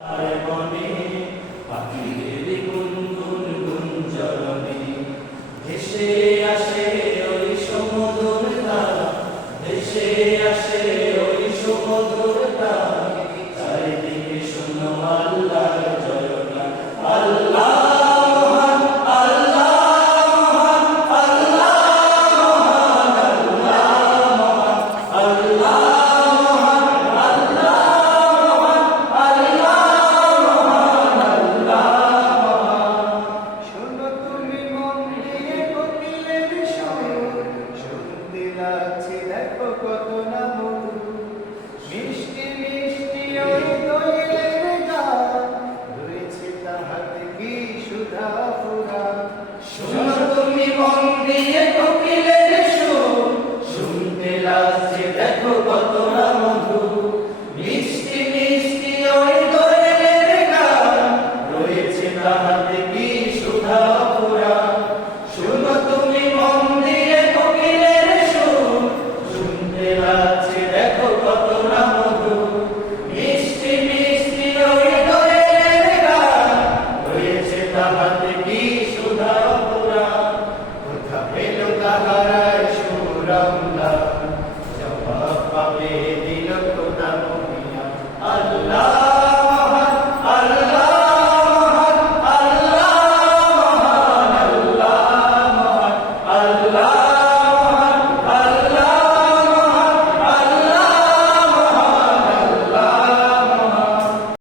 বনে পাখির গুনগুন গুঞ্জরণে ভেসে আসে ওই সমুদ্র তারা, ভেসে আসে ওই সমুদ্র তারা। চারিদিকে শোনো আল্লাহর জয়গান, আল্লাহ মহান, আল্লাহ মহান, আল্লাহ মহান, আল্লাহ দেখো কত না মধু, মিষ্টি মিষ্টি ওই দোয়েলের গান, রয়েছে তাহাতে কি সুধা ফুরা। শোনো তুমি মন দিয়ে কোকিলের সুর, শুনতে লাগছে দেখো কত না মধু, মিষ্টি মিষ্টি ওই দোয়েলের গান, রয়েছে তাহাতে কি সুধা ফুরা। শোনো তুমি মন দিয়ে কোকিলের সুর, শুনতে লাগছে দেখো কত না মধু, মিষ্টি মিষ্টি ওই দোয়েলের গান, রয়েছে তাহাতে কি সুধা ফুরা। কোথা পেল তাহারা সুরাম